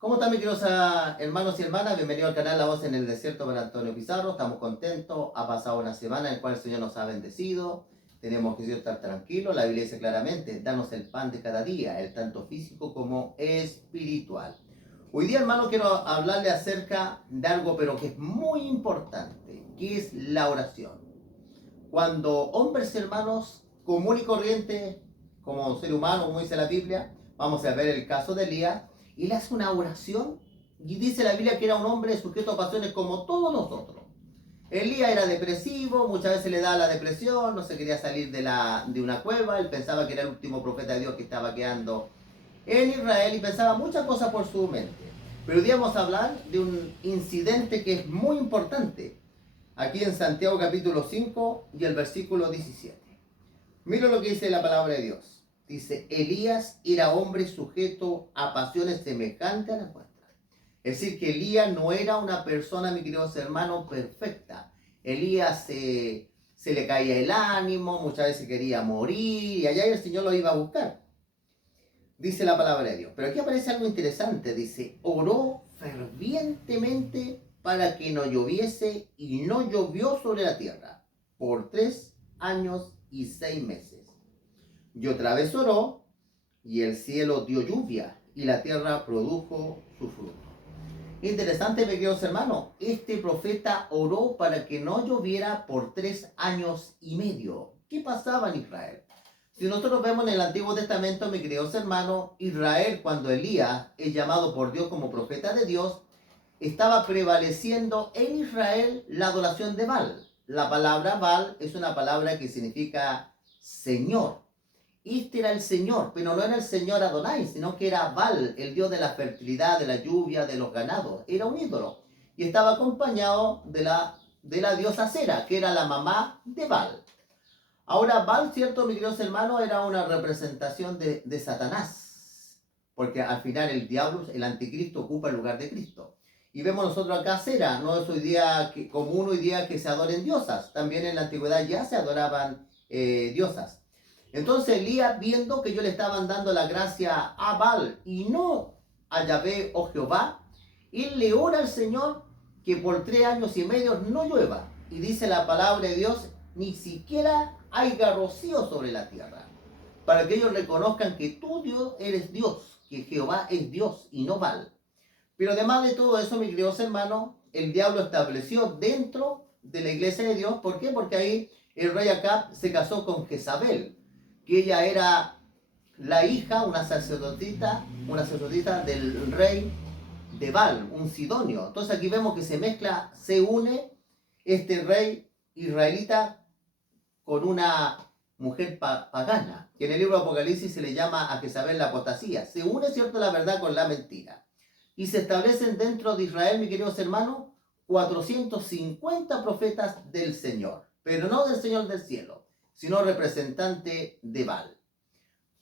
¿Cómo están mis queridos hermanos y hermanas? Bienvenido al canal La Voz en el Desierto por Antonio Pizarro. Estamos contentos. Ha pasado una semana en la cual el Señor nos ha bendecido. Tenemos que estar tranquilos. La Biblia dice claramente, danos el pan de cada día, el tanto físico como espiritual. Hoy día, hermano, quiero hablarle acerca de algo, pero que es muy importante, que es la oración. Cuando hombres, hermanos, común y corriente, como ser humano, como dice la Biblia, vamos a ver el caso de Elías, él hace una oración y dice la Biblia que era un hombre sujeto a pasiones como todos nosotros. Elías era depresivo, muchas veces le daba la depresión, no se quería salir de una cueva, él pensaba que era el último profeta de Dios que estaba quedando en Israel y pensaba muchas cosas por su mente. Pero hoy día vamos a hablar de un incidente que es muy importante, aquí en Santiago capítulo 5 y el versículo 17. Mira lo que dice la palabra de Dios. Dice, Elías era hombre sujeto a pasiones semejantes a las nuestras. Es decir, que Elías no era una persona, mi queridos hermanos, perfecta. Elías se le caía el ánimo, muchas veces quería morir y allá el Señor lo iba a buscar. Dice la palabra de Dios. Pero aquí aparece algo interesante. Dice, oró fervientemente para que no lloviese y no llovió sobre la tierra por 3 años y 6 meses. Y otra vez oró y el cielo dio lluvia y la tierra produjo su fruto. Interesante, mis queridos hermanos, este profeta oró para que no lloviera por 3 años y medio. ¿Qué pasaba en Israel? Si nosotros vemos en el Antiguo Testamento, mis queridos hermanos, Israel, cuando Elías es llamado por Dios como profeta de Dios, estaba prevaleciendo en Israel la adoración de Baal. La palabra Baal es una palabra que significa Señor. Este era el Señor, pero no era el Señor Adonai, sino que era Baal, el dios de la fertilidad, de la lluvia, de los ganados. Era un ídolo. Y estaba acompañado de la diosa Sera, que era la mamá de Baal. Ahora, Baal, cierto, mis queridos hermanos, era una representación de Satanás. Porque al final el diablo, el anticristo, ocupa el lugar de Cristo. Y vemos nosotros acá Sera, no es hoy día común hoy día que se adoren diosas. También en la antigüedad ya se adoraban diosas. Entonces Elías, viendo que yo le estaban dando la gracia a Baal y no a Yahvé o Jehová, él le ora al Señor que por 3 años y medio no llueva. Y dice la palabra de Dios, ni siquiera haya rocío sobre la tierra. Para que ellos reconozcan que tú, Dios, eres Dios, que Jehová es Dios y no Baal. Pero además de todo eso, mis queridos hermanos, el diablo estableció dentro de la iglesia de Dios. ¿Por qué? Porque ahí el rey Acab se casó con Jezabel, que ella era la hija, una sacerdotisa del rey de Baal, un sidonio. Entonces aquí vemos que se mezcla, se une este rey israelita con una mujer pagana, que en el libro de Apocalipsis se le llama a Jezabel la apostasía. Se une, cierto, la verdad con la mentira. Y se establecen dentro de Israel, mis queridos hermanos, 450 profetas del Señor, pero no del Señor del cielo, sino representante de Baal.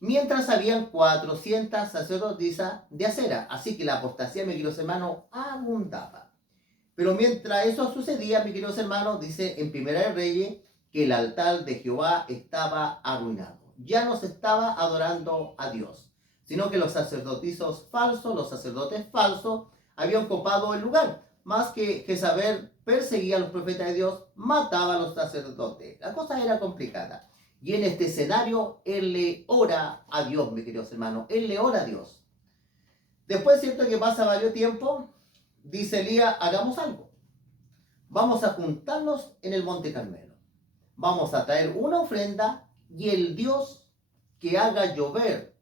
Mientras habían 400 sacerdotisas de acera, así que la apostasía, mis queridos hermanos, abundaba. Pero mientras eso sucedía, mis queridos hermanos, dice en Primera de Reyes que el altar de Jehová estaba arruinado. Ya no se estaba adorando a Dios, sino que los sacerdotes falsos, habían copado el lugar. Más que Jezabel perseguía a los profetas de Dios, mataba a los sacerdotes. La cosa era complicada. Y en este escenario, él le ora a Dios, mis queridos hermanos. Él le ora a Dios. Después, cierto que pasa varios tiempos, dice Elías, hagamos algo. Vamos a juntarnos en el Monte Carmelo. Vamos a traer una ofrenda y el Dios que haga llover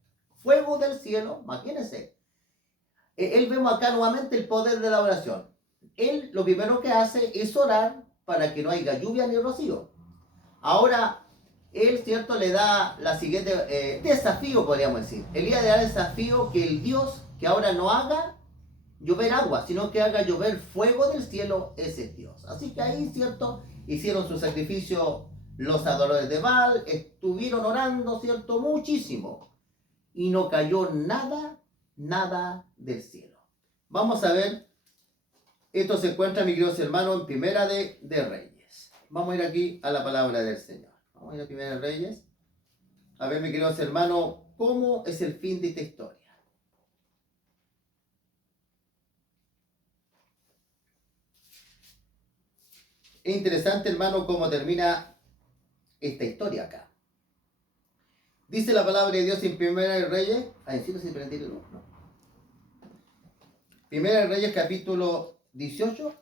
fuego del cielo, imagínense. Él vemos acá nuevamente el poder de la oración. Él lo primero que hace es orar para que no haya lluvia ni rocío. Ahora, él, cierto, le da la siguiente desafío, podríamos decir. Elías le da el desafío que el Dios que ahora no haga llover agua, sino que haga llover fuego del cielo, ese es Dios. Así que ahí, cierto, hicieron su sacrificio los adoradores de Baal, estuvieron orando, cierto, muchísimo. Y no cayó nada del cielo. Vamos a ver, esto se encuentra, mis queridos hermanos, en Primera de Reyes. Vamos a ir aquí a la palabra del Señor. Vamos a ir a Primera de Reyes. A ver, mis queridos hermanos, cómo es el fin de esta historia. Es interesante, hermano, cómo termina esta historia acá. Dice la palabra de Dios en Primera de Reyes. Sí, no sé si prendí el luz, no. Primera de Reyes, capítulo 18.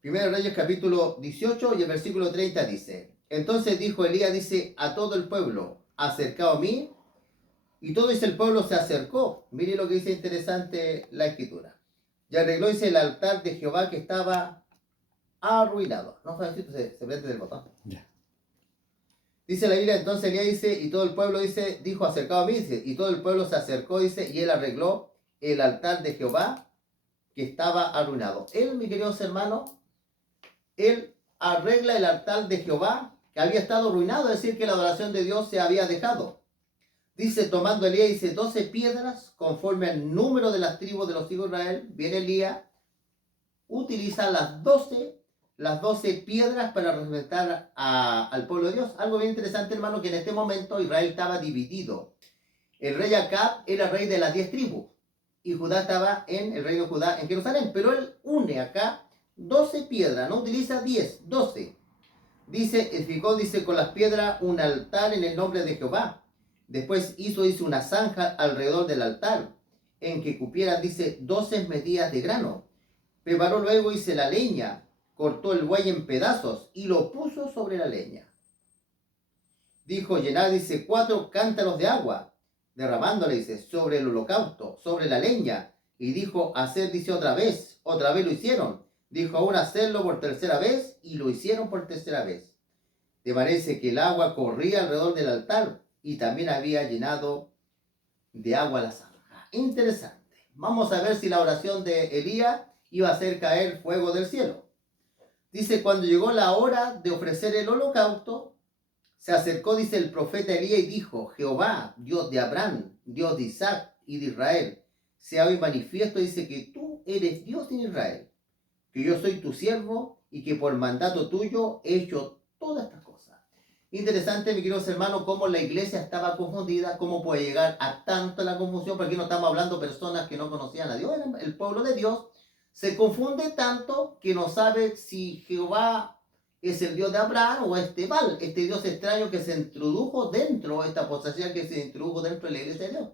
Primera de Reyes, capítulo 18 y el versículo 30 dice: Entonces dijo Elías, dice, a todo el pueblo, acercado a mí. Y todo, dice, el pueblo se acercó. Mire lo que dice interesante la escritura. Y arregló, dice, el altar de Jehová que estaba arruinado. No, Francisco, se prende del botón. Ya. Dice la Biblia, entonces Elías dice, y todo el pueblo, dice, dijo, acercado a mí, dice, y todo el pueblo se acercó, dice, y él arregló el altar de Jehová que estaba arruinado. Él, mis queridos hermanos, él arregla el altar de Jehová que había estado arruinado, es decir, que la adoración de Dios se había dejado. Dice, tomando Elías, dice, 12 piedras, conforme al número de las tribus de los hijos de Israel. Viene Elías, utiliza las 12 piedras para representar al pueblo de Dios. Algo bien interesante, hermano, que en este momento Israel estaba dividido. El rey Acab era rey de las 10 tribus, y Judá estaba el reino de Judá en Jerusalén. Pero él une acá 12 piedras, no utiliza 10, 12. Dice, edificó, dice, con las piedras un altar en el nombre de Jehová. Después hizo una zanja alrededor del altar, en que cupieran, dice, 12 medidas de grano. Preparó luego, dice, la leña, cortó el buey en pedazos y lo puso sobre la leña. Dijo, llenad, dice, 4 cántaros de agua, derramándole, dice, sobre el holocausto, sobre la leña. Y dijo, hacer, dice, otra vez lo hicieron. Dijo, aún hacerlo por tercera vez, y lo hicieron por tercera vez. Te parece que el agua corría alrededor del altar, y también había llenado de agua la zanja. Interesante. Vamos a ver si la oración de Elías iba a hacer caer fuego del cielo. Dice, cuando llegó la hora de ofrecer el holocausto, se acercó, dice, el profeta Elías y dijo, Jehová, Dios de Abraham, Dios de Isaac y de Israel, sea hoy manifiesto, dice, que tú eres Dios en Israel, que yo soy tu siervo y que por mandato tuyo he hecho todas estas cosas. Interesante, mis queridos hermanos, cómo la iglesia estaba confundida, cómo puede llegar a tanto la confusión, porque aquí no estamos hablando de personas que no conocían a Dios, el pueblo de Dios se confunde tanto que no sabe si Jehová es el Dios de Abraham o Baal, este Dios extraño que se introdujo dentro, esta apostasía que se introdujo dentro de la iglesia de Dios.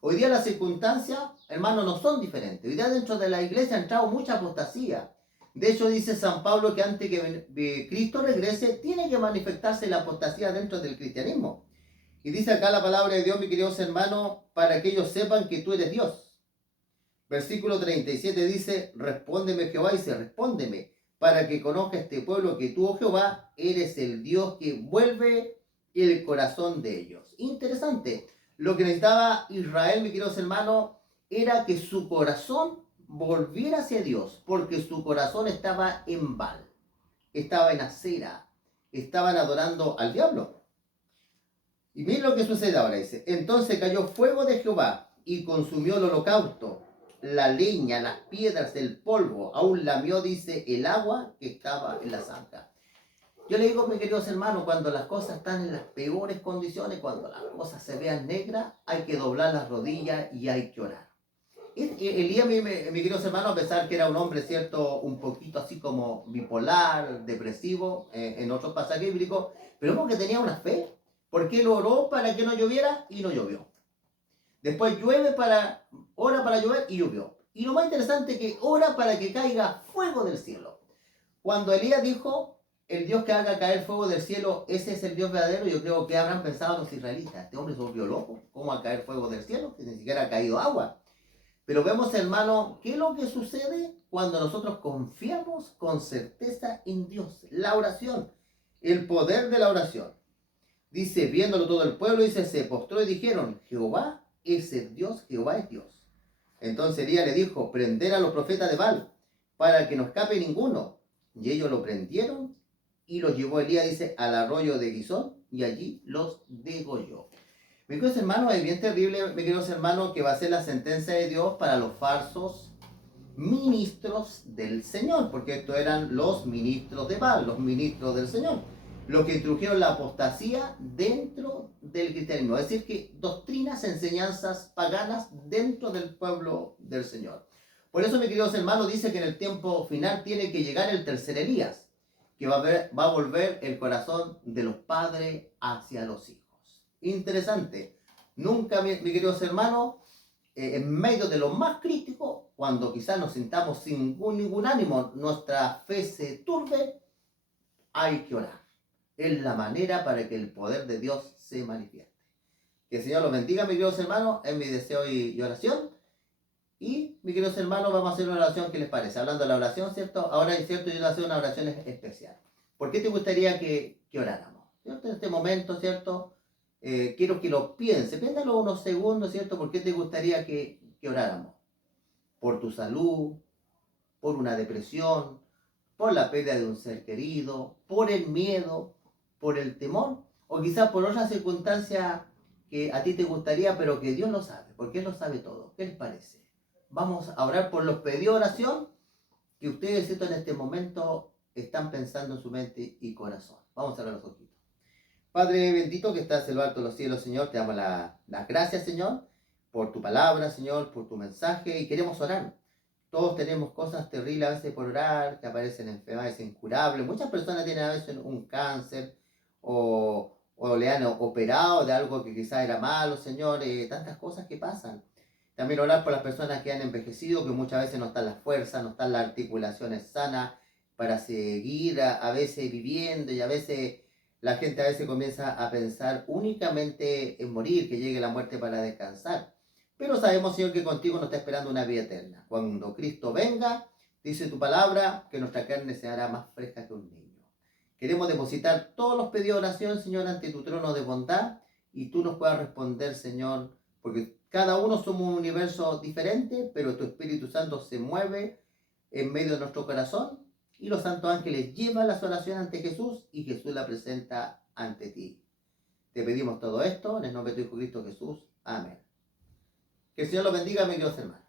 Hoy día las circunstancias, hermanos, no son diferentes. Hoy día dentro de la iglesia ha entrado mucha apostasía. De hecho, dice San Pablo que antes que Cristo regrese, tiene que manifestarse la apostasía dentro del cristianismo. Y dice acá la palabra de Dios, mis queridos hermanos, para que ellos sepan que tú eres Dios. Versículo 37 dice, respóndeme Jehová, dice, respóndeme, para que conozca este pueblo que tú, oh Jehová, eres el Dios que vuelve el corazón de ellos. Interesante. Lo que necesitaba Israel, mis queridos hermanos, era que su corazón volviera hacia Dios, porque su corazón estaba en Baal, estaba en Acera, estaban adorando al diablo. Y miren lo que sucede ahora, dice, entonces cayó fuego de Jehová y consumió el holocausto, la leña, las piedras, el polvo, aún lamió, dice, el agua que estaba en la zanja. Yo le digo, mis queridos hermanos, cuando las cosas están en las peores condiciones, cuando las cosas se vean negras, hay que doblar las rodillas y hay que orar. Elías, mis queridos hermanos, a pesar que era un hombre, cierto, un poquito así como bipolar, depresivo, en otros pasajes bíblicos, pero vemos que tenía una fe, porque él oró para que no lloviera y no llovió. Después ora para llover y llovió. Y lo más interesante es que ora para que caiga fuego del cielo. Cuando Elías dijo, el Dios que haga caer fuego del cielo, ese es el Dios verdadero, yo creo que habrán pensado los israelitas, este hombre se volvió loco, ¿cómo va a caer fuego del cielo? Que ni siquiera ha caído agua. Pero vemos, hermano, ¿qué es lo que sucede cuando nosotros confiamos con certeza en Dios? La oración, el poder de la oración. Dice, viéndolo todo el pueblo, dice, se postró y dijeron, Jehová es el Dios, Jehová es Dios. Entonces Elías le dijo, prender a los profetas de Baal, para que no escape ninguno. Y ellos lo prendieron y los llevó Elías, dice, al arroyo de Gizón, y allí los degolló. Mis queridos hermanos, es bien terrible, mis queridos hermanos, que va a ser la sentencia de Dios para los falsos ministros del Señor, porque estos eran los ministros de Baal, los ministros del Señor, los que introdujeron la apostasía dentro del cristianismo, es decir, que doctrinas, enseñanzas paganas dentro del pueblo del Señor. Por eso, mis queridos hermanos, dice que en el tiempo final tiene que llegar el tercer Elías, que va a volver el corazón de los padres hacia los hijos. Interesante. Nunca, mis queridos hermanos, en medio de lo más crítico, cuando quizás nos sintamos sin ningún ánimo, nuestra fe se turbe, hay que orar. Es la manera para que el poder de Dios se manifieste. Que el Señor los bendiga, mis queridos hermanos, es mi deseo y oración. Y, mis queridos hermanos, vamos a hacer una oración, ¿qué les parece? Hablando de la oración, ¿cierto? Ahora es cierto, yo voy a hacer una oración especial. ¿Por qué te gustaría que oráramos? ¿Cierto? En este momento, ¿cierto? Quiero que lo piénsalo unos segundos, ¿cierto? ¿Por qué te gustaría que oráramos? Por tu salud, por una depresión, por la pérdida de un ser querido, por el miedo, por el temor, o quizás por otra circunstancia que a ti te gustaría, pero que Dios lo sabe, porque Él lo sabe todo. ¿Qué les parece? Vamos a orar por los pedidos de oración que ustedes, ¿cierto?, en este momento están pensando en su mente y corazón. Vamos a cerrar los ojitos. Padre bendito que estás en lo alto de los cielos, Señor, te damos las gracias, Señor, por tu palabra, Señor, por tu mensaje, y queremos orar. Todos tenemos cosas terribles a veces por orar, que aparecen enfermedades incurables. Muchas personas tienen a veces un cáncer o le han operado de algo que quizás era malo, Señor, tantas cosas que pasan. También orar por las personas que han envejecido, que muchas veces no están las fuerzas, no están las articulaciones sanas para seguir a veces viviendo, y a veces la gente a veces comienza a pensar únicamente en morir, que llegue la muerte para descansar. Pero sabemos, Señor, que contigo nos está esperando una vida eterna. Cuando Cristo venga, dice tu palabra, que nuestra carne se hará más fresca que un niño. Queremos depositar todos los pedidos de oración, Señor, ante tu trono de bondad, y tú nos puedas responder, Señor, porque cada uno somos un universo diferente, pero tu Espíritu Santo se mueve en medio de nuestro corazón, y los santos ángeles llevan las oraciones ante Jesús, y Jesús la presenta ante ti. Te pedimos todo esto en el nombre de tu Hijo Cristo Jesús. Amén. Que el Señor los bendiga, mis queridos hermanos.